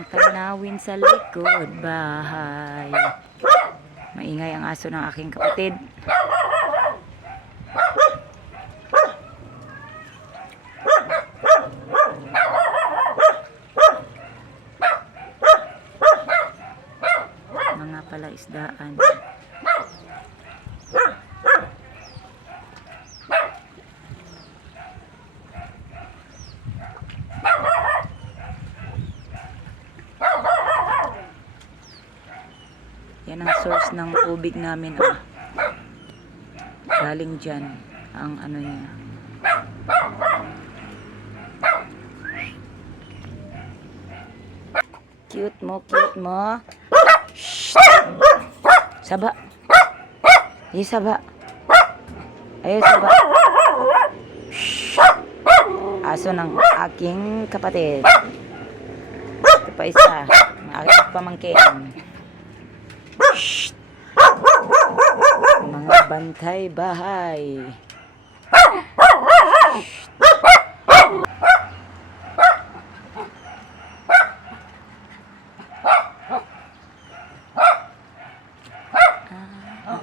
Ang tanawin sa likod bahay. Maingay ang aso ng aking kapatid. Mga palaisdaan. Yan ang source ng tubig namin. Galing dyan ang ano niya. Cute mo, cute mo. Shh! Saba. Ay, saba. Ay, saba. Shh! Aso ng aking kapatid. Ito pa isa. Ang aking pamangkin. Shh! Mga bantay bahay.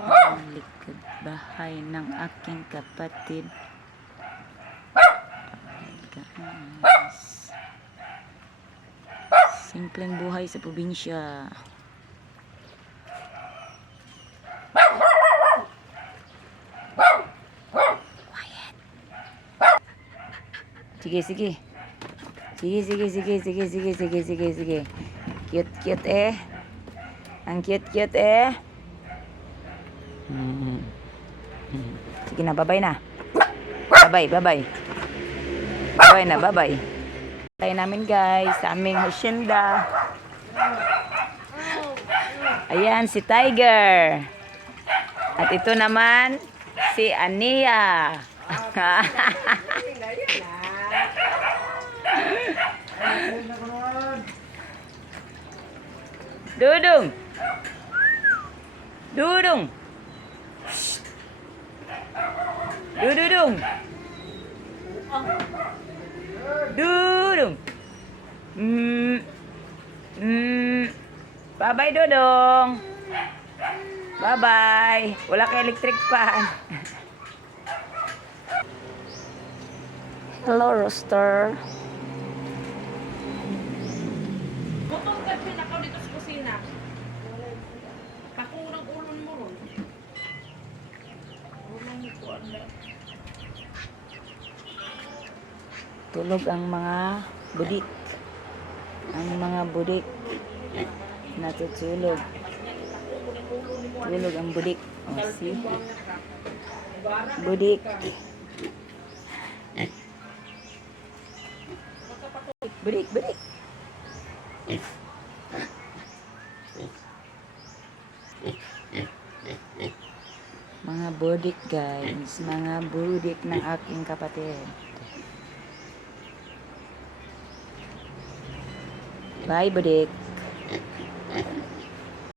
Ang likod bahay ng aking kapatid. Guys. Simpleng buhay sa probinsya. Sige, sige. Sige, sige, sige, sige, sige, sige, sige, sige. Cute, cute eh. Ang cute, cute eh. Sige na, bye-bye na. Bye-bye, bye-bye. Bye-bye na, bye-bye. Tayo namin guys, sa aming hacienda. Ayan, si Tiger. At ito naman, si Ania. Dudung. Dudung. Dudung. Dudung. Bye-bye, Dudung. Bye-bye. Wala ka electric fan. Hello, Rooster. Butong ka pinakaw dito sa kusina. Pakurang ulon mo ron. Ulon mo po ang Tulog ang mga budik. Ang mga budik natutulog. Tulog ang budik. O, see? Budik. Budik, budik. Mga budik guys. Mga budik ng aking kapatid. Bye, budik.